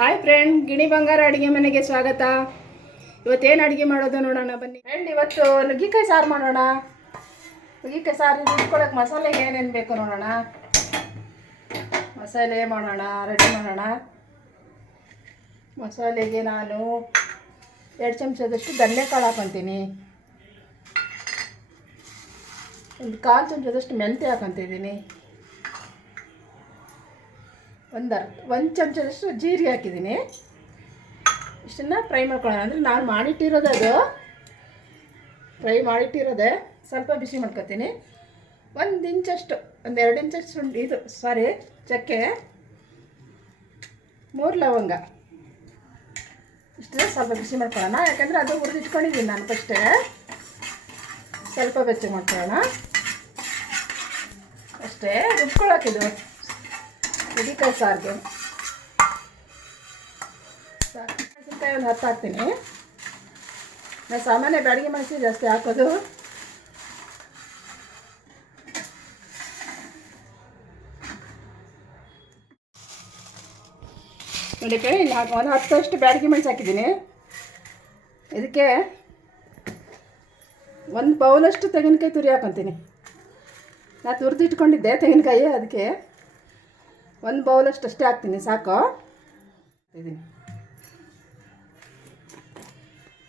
Hi friend ಗಿಣಿ ಬಂಗಾರ ಅಡುಗೆ ಮನೆಗೆ ಸ್ವಾಗತ. ಇವತ್ತೇನು ಅಡುಗೆ ಮಾಡೋದು ನೋಡೋಣ, ಬನ್ನಿ. ಫ್ರೆಂಡ್ ಇವತ್ತು ನುಗ್ಗಿಕಾಯಿ ಸಾರು ಮಾಡೋಣ. ನುಗ್ಗಿಕಾಯಿ ಸಾರು ಇಟ್ಕೊಳಕ್ಕೆ ಮಸಾಲೆಗೆ ಏನೇನು ಬೇಕು ನೋಡೋಣ. ಮಸಾಲೆ ಮಾಡೋಣ ರೆಡಿ ಮಾಡೋಣ. ಮಸಾಲೆಗೆ ನಾನು ಎರಡು ಚಮಚದಷ್ಟು ಕಾಳು ಹಾಕೊತೀನಿ. ಒಂದು ಕಾಲು ಚಮಚದಷ್ಟು ಮೆಂತೆ ಹಾಕೊತಿದ್ದೀನಿ. ಒಂದು ಅರ್ಧ ಒಂದು ಚಮಚದಷ್ಟು ಜೀರಿಗೆ ಹಾಕಿದ್ದೀನಿ. ಇಷ್ಟನ್ನು ಫ್ರೈ ಮಾಡ್ಕೊಳ್ಳೋಣ. ಅಂದರೆ ನಾನು ಮಾಡಿಟ್ಟಿರೋದು ಅದು. ಫ್ರೈ ಮಾಡಿಟ್ಟಿರೋದೆ. ಸ್ವಲ್ಪ ಬಿಸಿ ಮಾಡ್ಕೊತೀನಿ. ಒಂದು ಇಂಚಷ್ಟು, ಒಂದು ಎರಡು ಇಂಚಷ್ಟು ಶುಂಠಿ ಇದು, ಸಾರಿ, ಚಕ್ಕೆ. ಮೂರು ಲವಂಗ. ಇಷ್ಟೇ ಸ್ವಲ್ಪ ಬಿಸಿ ಮಾಡ್ಕೊಳ್ಳೋಣ. ಯಾಕಂದರೆ ಅದು ಹುರಿದಿಟ್ಕೊಂಡಿದ್ದೀನಿ ನಾನು ಫಸ್ಟೇ. ಸ್ವಲ್ಪ ಬೆಚ್ಚಗೆ ಮಾಡ್ಕೊಳ್ಳೋಣ. ಅಷ್ಟೇ ರುಬ್ಕೊಳ್ಳೋಕಿದು ನುಗ್ಗಿಕಾಯಿ ಸಾರಿಗೆ. ಮೆಣಸಿನ್ಕಾಯಿ ಒಂದು ಹತ್ತು ಹಾಕ್ತೀನಿ. ನಾನು ಸಾಮಾನ್ಯ ಬ್ಯಾಡಿಗೆ ಮೆಣಸಿ ಜಾಸ್ತಿ ಹಾಕೋದು. ನೋಡಿ ಇಲ್ಲಿ ಹಾಕಿ ಒಂದು ಹತ್ತಷ್ಟು ಬ್ಯಾಡಿಗೆ ಮೆಣಸು ಹಾಕಿದ್ದೀನಿ. ಇದಕ್ಕೆ ಒಂದು ಬೌಲಷ್ಟು ತೆಂಗಿನಕಾಯಿ ತುರಿ ಹಾಕೊತೀನಿ. ನಾನು ತುರಿದಿಟ್ಕೊಂಡಿದ್ದೆ ತೆಂಗಿನಕಾಯಿ, ಅದಕ್ಕೆ ಒಂದು ಬೌಲಷ್ಟು ಅಷ್ಟೇ ಹಾಕ್ತೀನಿ, ಸಾಕು? ಇದ್ದೀನಿ.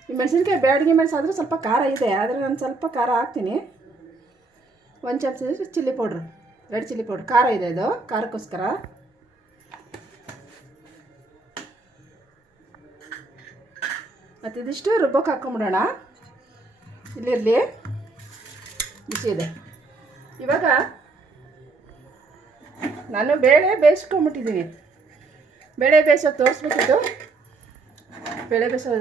ಈ ಮೆಣಸಿನ್ಕಾಯಿ ಬ್ಯಾಡಿಗೆ ಮೆಣಸು ಆದರೂ ಸ್ವಲ್ಪ ಖಾರ ಇದೆ, ಆದರೆ ನಾನು ಸ್ವಲ್ಪ ಖಾರ ಹಾಕ್ತೀನಿ. ಒಂದು ಚಮಚ chilli powder, red chilli powder, ಖಾರ ಇದೆ ಇದು, ಖಾರಕ್ಕೋಸ್ಕರ. ಮತ್ತು ಇದಿಷ್ಟು ರುಬ್ಬಕ್ಕೆ ಹಾಕ್ಕೊಂಬಿಡೋಣ ಇಲ್ಲಿರಲಿ. ಬಿಸಿ ಇದೆ. ಇವಾಗ ನಾನು ಬೇಳೆ ಬೇಯಿಸ್ಕೊಂಬಿಟ್ಟಿದ್ದೀನಿ. ಬೇಳೆ ಬೇಯಿಸೋದು ತೋರಿಸ್ಬಿಟ್ಟಿದ್ದು. ಬೇಳೆ ಬೇಯಿಸೋ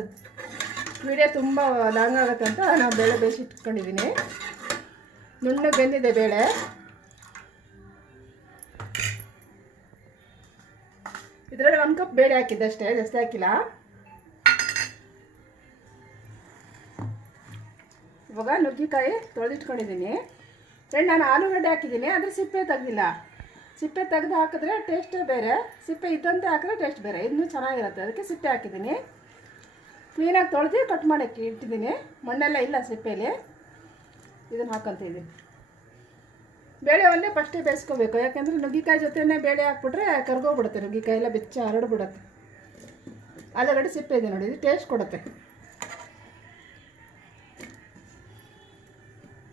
ವಿಡಿಯೋ ತುಂಬ ಲಾಂಗ್ ಆಗುತ್ತೆ ಅಂತ ನಾನು ಬೇಳೆ ಬೇಯಿಸಿಟ್ಕೊಂಡಿದ್ದೀನಿ. ನುಣ್ಣಗೆ ಬೆಂದಿದೆ ಬೇಳೆ. ಇದರಲ್ಲಿ ಒಂದು ಕಪ್ ಬೇಳೆ ಹಾಕಿದ್ದೆ ಅಷ್ಟೇ, ಜಾಸ್ತಿ ಹಾಕಿಲ್ಲ. ಇವಾಗ ನುಗ್ಗಿಕಾಯಿ ತೊಳೆದಿಟ್ಕೊಂಡಿದ್ದೀನಿ. ಫ್ರೆಂಡ್ ನಾನು ಆಲೂಗಡ್ಡೆ ಹಾಕಿದ್ದೀನಿ ಅದ್ರ ಸಿಪ್ಪೆ ತೆಗ್ದಿಲ್ಲ. ಸಿಪ್ಪೆ ತೆಗೆದು ಹಾಕಿದ್ರೆ ಟೇಸ್ಟೇ ಬೇರೆ, ಸಿಪ್ಪೆ ಇದ್ದಂತೆ ಹಾಕಿದ್ರೆ ಟೇಸ್ಟ್ ಬೇರೆ. ಇನ್ನೂ ಚೆನ್ನಾಗಿರುತ್ತೆ. ಅದಕ್ಕೆ ಸಿಪ್ಪೆ ಹಾಕಿದ್ದೀನಿ. ಕ್ಲೀನಾಗಿ ತೊಳೆದು ಕಟ್ ಮಾಡೋಕ್ಕೆ ಇಟ್ಟಿದ್ದೀನಿ. ಮಣ್ಣೆಲ್ಲ ಇಲ್ಲ ಸಿಪ್ಪೆಯಲ್ಲಿ ಇದನ್ನು ಹಾಕೊತಿದ್ದೀನಿ ಬೇಳೆ ಒಂದೇ ಫಸ್ಟೇ ಬೇಯಿಸ್ಕೋಬೇಕು. ಯಾಕೆಂದರೆ ನುಗ್ಗಿಕಾಯಿ ಜೊತೆನೇ ಬೇಳೆ ಹಾಕ್ಬಿಟ್ರೆ ಕರ್ಗೋಗ್ಬಿಡುತ್ತೆ. ನುಗ್ಗಿಕಾಯಿ ಎಲ್ಲ ಬೆಚ್ಚ ಹರಡ್ಬಿಡುತ್ತೆ. ಆಲೂಗಡ್ಡೆ ಸಿಪ್ಪೆ ಇದೆ ನೋಡಿ. ಇದು ಟೇಸ್ಟ್ ಕೊಡುತ್ತೆ.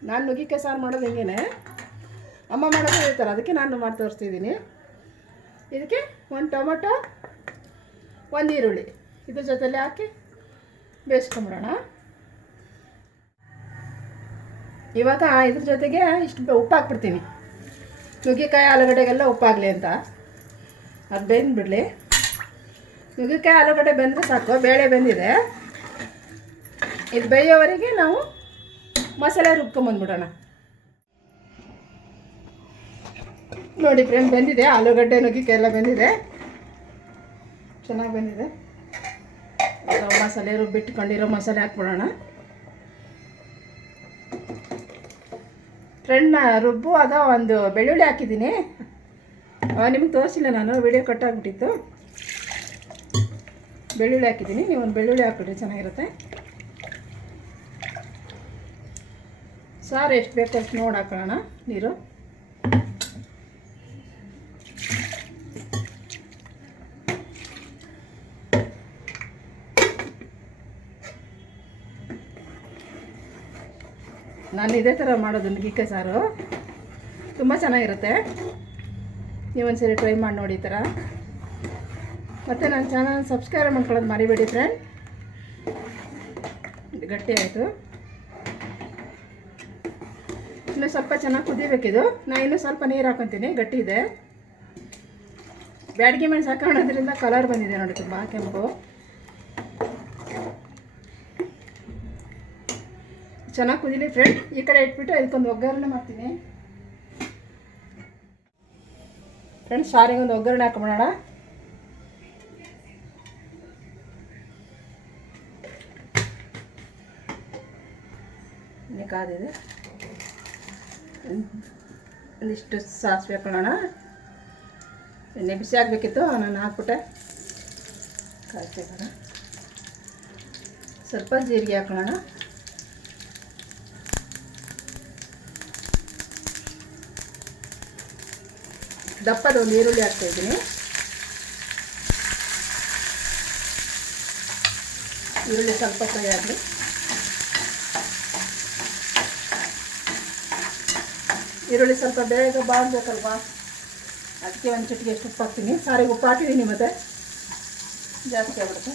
ನಾನು ನುಗ್ಗಿಕಾಯಿ ಸಾರು ಮಾಡೋದು ಹೆಂಗೇನೆ? ಅಮ್ಮ ಮಾಡೋದು ಹೇಳ್ತಾರೆ, ಅದಕ್ಕೆ ನಾನು ಮಾಡಿ ತೋರಿಸ್ತಿದ್ದೀನಿ. ಇದಕ್ಕೆ ಒಂದು ಟೊಮೊಟೊ, ಒಂದು ಈರುಳ್ಳಿ. ಇದ್ರ ಜೊತೆಲಿ ಹಾಕಿ ಬೇಯಿಸ್ಕೊಂಬಿಡೋಣ ಇವಾಗ ಇದ್ರ ಜೊತೆಗೆ ಇಷ್ಟು ಉಪ್ಪು ಹಾಕ್ಬಿಡ್ತೀನಿ. ನುಗ್ಗಿಕಾಯಿ ಆಲೂಗಡ್ಡೆಗೆಲ್ಲ ಉಪ್ಪಾಗಲಿ ಅಂತ. ಅದು ಬೆಂದ್ಬಿಡಲಿ. ನುಗ್ಗಿಕಾಯಿ ಆಲೂಗಡ್ಡೆ ಬೆಂದರೆ ಸಾಕು, ಬೇಳೆ ಬೆಂದಿದೆ. ಇದು ಬೇಯೋವರೆಗೆ ನಾವು ಮಸಾಲೆ ರುಬ್ಕೊಂಬಂದ್ಬಿಡೋಣ ನೋಡಿ ಫ್ರೆಂಡ್ ಬೆಂದಿದೆ. ಆಲೂಗಡ್ಡೆ ನುಗ್ಗಿಕಾಯಿ ಬೆಂದಿದೆ. ಚೆನ್ನಾಗಿ ಬೆಂದಿದೆ. ಮಸಾಲೆ ರುಬ್ಬಿಟ್ಕೊಂಡಿರೋ ಮಸಾಲೆ ಹಾಕ್ಬಿಡೋಣ. ಫ್ರೆಂಡ್ ರುಬ್ಬುವಾಗ ಒಂದು ಬೆಳ್ಳುಳ್ಳಿ ಹಾಕಿದ್ದೀನಿ. ನಿಮ್ಗೆ ತೋರಿಸಿಲ್ಲ ನಾನು ವಿಡಿಯೋ ಕಟ್ಟಾಗ್ಬಿಟ್ಟಿತ್ತು ಬೆಳ್ಳುಳ್ಳಿ ಹಾಕಿದ್ದೀನಿ. ನೀವು ಒಂದು ಬೆಳ್ಳುಳ್ಳಿ ಹಾಕ್ಬಿಟ್ರಿ ಚೆನ್ನಾಗಿರುತ್ತೆ. ಸಾರು ಎಷ್ಟು ಬೇಕು ಅಷ್ಟು ನೋಡಿ ಹಾಕೊಳ್ಳೋಣ. ನೀರು. ನಾನು ಇದೇ ಥರ ಮಾಡೋದು ನುಗ್ಗಿಕಾಯಿ ಸಾರು. ತುಂಬ ಚೆನ್ನಾಗಿರುತ್ತೆ. ನೀವೊಂದು ಸರಿ ಟ್ರೈ ಮಾಡಿ ನೋಡಿ ಈ ಥರ. ಮತ್ತು ನನ್ನ ಚಾನಲ್ ಸಬ್ಸ್ಕ್ರೈಬ್ ಮಾಡ್ಕೊಳ್ಳೋದು ಮರಿಬೇಡಿ ಫ್ರೆಂಡ್ ಗಟ್ಟಿ ಆಯಿತು. ಇನ್ನು ಸ್ವಲ್ಪ ಚೆನ್ನಾಗಿ ಕುದಿಬೇಕಿದು. ನಾನು ಇನ್ನೂ ಸ್ವಲ್ಪ ನೀರು ಹಾಕೊತೀನಿ. ಗಟ್ಟಿ ಇದೆ. ಬ್ಯಾಡಿಗೆ ಮೆಣಸು ಹಾಕೋಣದ್ರಿಂದ ಕಲರ್ ಬಂದಿದೆ ನೋಡಿ ತುಂಬ ಕೆಂಪು. ಚೆನ್ನಾಗಿ ಕುದಿಲಿ ಫ್ರೆಂಡ್ ಈ ಕಡೆ ಇಟ್ಬಿಟ್ಟು ಇದಕ್ಕೊಂದು ಒಗ್ಗರಣೆ ಮಾಡ್ತೀನಿ. ಫ್ರೆಂಡ್ಸ್ ಸಾರಿಗೆ ಒಂದು ಒಗ್ಗರಣೆ ಹಾಕೊಂಬಿಡೋಣ ಕಾದಿದೆ ಒಂದಿಷ್ಟು ಸಾಸಿವೆ ಹಾಕೊಳ್ಳೋಣ. ಎಣ್ಣೆ ಬಿಸಿ ಆಗಬೇಕಿತ್ತು ನಾನು ಹಾಕ್ಬಿಟ್ಟೆ. ಕಾಯ್ತಿದ್ದಾರೆ ಸ್ವಲ್ಪ ಜೀರಿಗೆ ಹಾಕೋಣ ದಪ್ಪದ ಒಂದು ಈರುಳ್ಳಿ ಹಾಕ್ತಾ ಇದ್ದೀನಿ. ಈರುಳ್ಳಿ ಸ್ವಲ್ಪ ಫ್ರೈ ಆಗಲಿ ಈರುಳ್ಳಿ ಸ್ವಲ್ಪ ಬೇಗ ಬಾಳ್ಬೇಕಲ್ವಾ ಅದಕ್ಕೆ ಒಂದು ಚಿಟಿಗೆ ಎಷ್ಟು ಉಪ್ಪು ಹಾಕ್ತೀನಿ. ಸಾರಿಗೆ ಉಪ್ಪು ಹಾಕಿದ್ದೀನಿ ಮತ್ತೆ. ಜಾಸ್ತಿ ಆಗ್ಬಿಡುತ್ತೆ.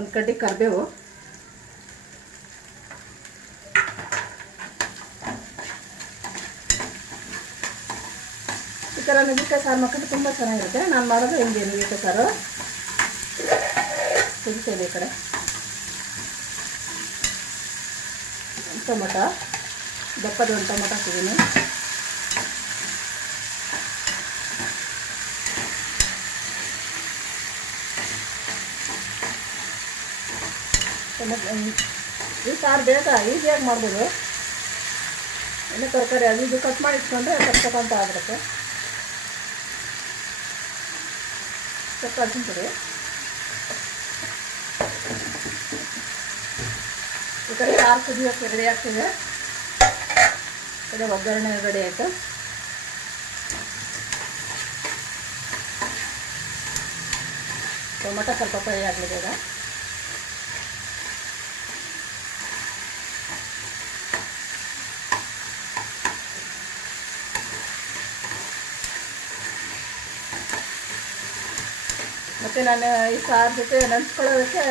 ಒಂದು ಕಡ್ಡಿ ಕರಿಬೇವು. ಈ ಥರ ನುಗ್ಗಿಕಾಯಿ ಸಾರು ಮಾಡ್ಕೊಂಡು ತುಂಬ ಚೆನ್ನಾಗಿರುತ್ತೆ. ನಾನು ಮಾಡೋದು ಹಿಂಗೆ ನುಗ್ಗಿಕಾಯಿ ಸಾರು. ಕುದಿತೇನೆ ಈ ಕಡೆ. ಟೊಮೊಟೊ, ದಪ್ಪದ ಒಂದು ಟೊಮೊಟೊ ಹಾಕಿದ್ದೀನಿ. ಈ ಸಾರು ಬೇಗ ಈಸಿಯಾಗಿ ಮಾಡ್ಬೋದು. ಇನ್ನು ತರಕಾರಿ ಅದು ಇದು ಕಟ್ ಮಾಡಿ ಇಟ್ಕೊಂಡ್ರೆ ಕಟ್ಕೊತ ಆಗಿರುತ್ತೆ ಸ್ವಲ್ಪ ಅರ್ಶಿನ ಪುಡಿ. ಈ ಕಡೆ ಸಾರು ಕುದಿಯೋಕ್ಕೆ ರೆಡಿ ಆಗ್ತಿದೆ. ಈ ಕಡೆ ಒಗ್ಗರಣೆ ರೆಡಿ ಆಯಿತು. ಟೊಮೊಟೊ ಸ್ವಲ್ಪ ಫ್ರೈ ಆಗಲಿದೆ ಈಗ ಮತ್ತು ನಾನು ಈ ಸಾರು ಜೊತೆ ನೆನ್ಸ್ಕೊಳ್ಳೋದಕ್ಕೆ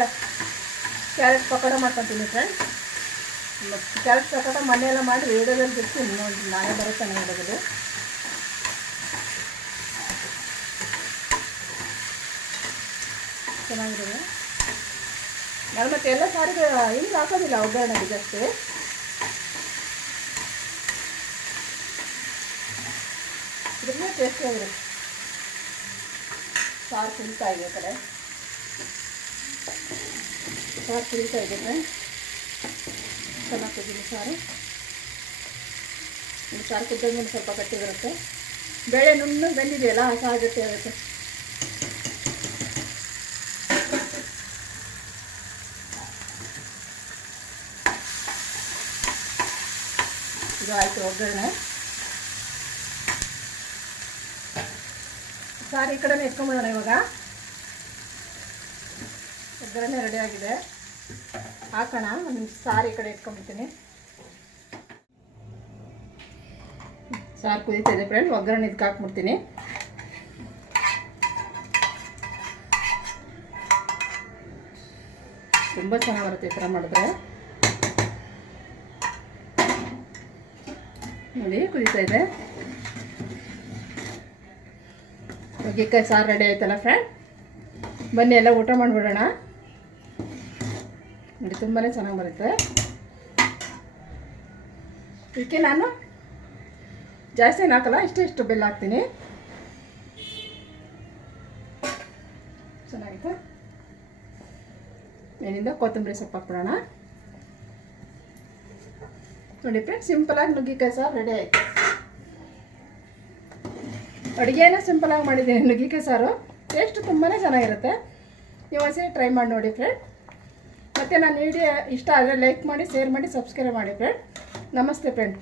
ಕ್ಯಾರೆಟ್ ಪಕೋಡ ಮಾಡ್ಕೊತೀನಿ ಫ್ರೆಂಡ್ ಮತ್ತು ಕ್ಯಾರೆಟ್ ಪಕೋಡ ಮನೆಯೆಲ್ಲ ಮಾಡಿ ವಿಡಿಯೋದಲ್ಲಿ ಬಿಡ್ತೀನಿ ನೋಡಿ ನಾಳೆ ಬರುತ್ತೆ ನೋಡೋದು ಚೆನ್ನಾಗಿರೋದು ನಾನು ಮತ್ತೆ ಎಲ್ಲ ಸಾರಿಗೆ ಹಿಂಗೆ ಹಾಕೋದಿಲ್ಲ ಒಗ್ಗರಣೆಗೆ ಜಾಸ್ತಿ ಟೇಸ್ಟ್ ಟೇಸ್ಟಿಯಾಗಿರುತ್ತೆ ಸಾರು ಕುದಿತಾ ಇದೆ ಕಡೆ. ಸಾರು ಕುದಿತಾ ಇದೆ ಕಡೆ. ಚೆನ್ನಾಗಿ ಕುದಿಲಿ ಸಾರು. ಇನ್ನು ಸಾರು ಕುದ್ದಂಗೆ ಸ್ವಲ್ಪ ಗಟ್ಟಿ ಬರುತ್ತೆ. ಬೇಳೆ ನುಣ್ಣಗೆ ಬೆಂದಿದೆಯಲ್ಲ ಗಟ್ಟಿ ಆಗುತ್ತೆ. ಇದು ಆಯಿತು ಒಗ್ಗರಣೆ. ಸಾರು ಈ ಕಡೆನೇ ಎತ್ಕೊಂಬಿಡೋಣ ಇವಾಗ. ಒಗ್ಗರಣೆ ರೆಡಿ ಆಗಿದೆ. ಹಾಕೋಣ, ಒಂದು ಸಾರಿ ಈ ಕಡೆ ಇಟ್ಕೊಂಡ್ಬಿಡ್ತೀನಿ ಸಾರು ಕುದೀತಾ ಇದೆ ಫ್ರೆಂಡ್ ಒಗ್ಗರಣೆ ಇದಕ್ಕೆ ಹಾಕ್ಬಿಡ್ತೀನಿ. ತುಂಬ ಚೆನ್ನಾಗಿ ಬರುತ್ತೆ ಈ ಥರ ಮಾಡಿದ್ರೆ. ನೋಡಿ, ಕುದೀತಾ ಇದೆ. ನುಗ್ಗೆಕಾಯಿ ಸಾರು ರೆಡಿ ಆಯ್ತಲ್ಲ ಫ್ರೆಂಡ್ ಬನ್ನಿ, ಎಲ್ಲ ಊಟ ಮಾಡಿಬಿಡೋಣ. ನೋಡಿ ತುಂಬಾ ಚೆನ್ನಾಗಿ ಬರುತ್ತೆ. ಇದಕ್ಕೆ ನಾನು ಜಾಸ್ತಿ ಏನು ಹಾಕಲ್ಲ, ಇಷ್ಟೇ ಇಷ್ಟು ಬೆಲ್ಲ ಹಾಕ್ತೀನಿ. ಚೆನ್ನಾಗಿತ್ತು? ಏನಿಂದ? ಕೊತ್ತಂಬರಿ ಸೊಪ್ಪು ಹಾಕ್ಬಿಡೋಣ. ನೋಡಿ ಫ್ರೆಂಡ್ ಆಗಿ ನುಗ್ಗಿಕಾಯಿ ಸಾರು ರೆಡಿ ಆಯಿತು. ಅಡುಗೆನ ಆಗಿ ಮಾಡಿದ್ದೀನಿ ನುಗ್ಗಿಕಾಯಿ ಸಾರು. ಟೇಸ್ಟ್ ತುಂಬಾ ಚೆನ್ನಾಗಿರುತ್ತೆ. ನೀವು ಒಂದ್ಸರಿ ಟ್ರೈ ಮಾಡಿ ನೋಡಿ ಫ್ರೆಂಡ್ ಮತ್ತು ನಾನು ವಿಡಿಯೋ ಇಷ್ಟ ಆದರೆ ಲೈಕ್ ಮಾಡಿ ಶೇರ್ ಮಾಡಿ ಸಬ್ಸ್ಕ್ರೈಬ್ ಮಾಡಿ ಫ್ರೆಂಡ್ ನಮಸ್ತೆ ಫ್ರೆಂಡ್